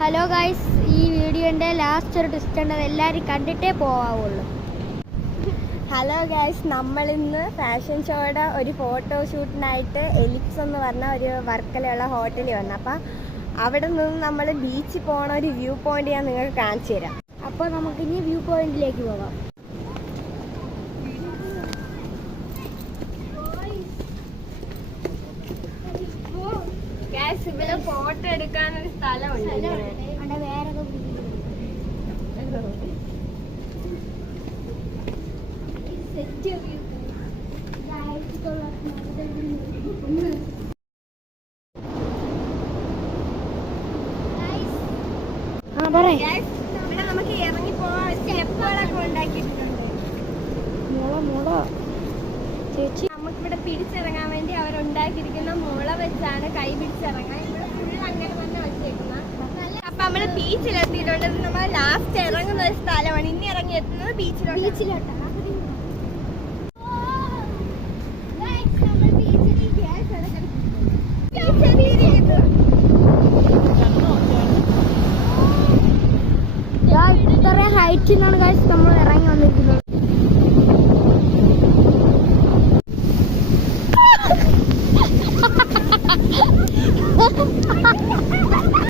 Hello guys, ഈ വീഡിയോൻ്റെ last ഒരു ട്വിസ്റ്റ് ഉണ്ട്, എല്ലാവരും കണ്ടിട്ടേ പോവാവുള്ളൂ. ഹലോ ഗൈസ്, നമ്മളിന്ന് ഫാഷൻ ഷോയുടെ ഒരു ഫോട്ടോഷൂട്ടിനായിട്ട് എലിപ്സ് എന്ന് പറഞ്ഞ ഒരു വർക്കലയുള്ള ഹോട്ടലിൽ വന്നു. അപ്പം അവിടെ നിന്ന് നമ്മൾ ബീച്ചിൽ പോകണ ഒരു വ്യൂ പോയിന്റ് ഞാൻ നിങ്ങൾക്ക് കാണിച്ചു തരാം. അപ്പോൾ നമുക്കിനി വ്യൂ പോയിന്റിലേക്ക് പോകാം. ഇവിടെ ഫോട്ടോ എടുക്കാനൊരു സ്ഥലമുണ്ട്. ഇവിടെ നമുക്ക് ഇറങ്ങി പോവാൻ സ്റ്റെപ്പുകളൊക്കെ ഉണ്ടാക്കിയിട്ടുണ്ട്. ചേച്ചി, നമുക്കിവിടെ പിടിച്ചിറങ്ങാൻ വേണ്ടി അവരുണ്ടാക്കിയിരിക്കുന്ന മുള വെച്ചാണ് കൈ പിടിച്ചിറങ്ങാൻ. ഇവിടെ ഫുൾ അങ്ങനെ തന്നെ വെച്ചേക്കുന്നത്. അപ്പൊ നമ്മള് ബീച്ചിലെത്തിയിട്ടുണ്ട്. നമ്മൾ ലാസ്റ്റ് ഇറങ്ങുന്ന ഒരു സ്ഥലമാണ്. ഇനി ഇറങ്ങി എത്തുന്നത് ബീച്ചിലോട്ടാണ്. ഇത്രയും ഹൈറ്റിൽ നിന്നാണ് നമ്മൾ ഇറങ്ങി വന്നിരിക്കുന്നത്.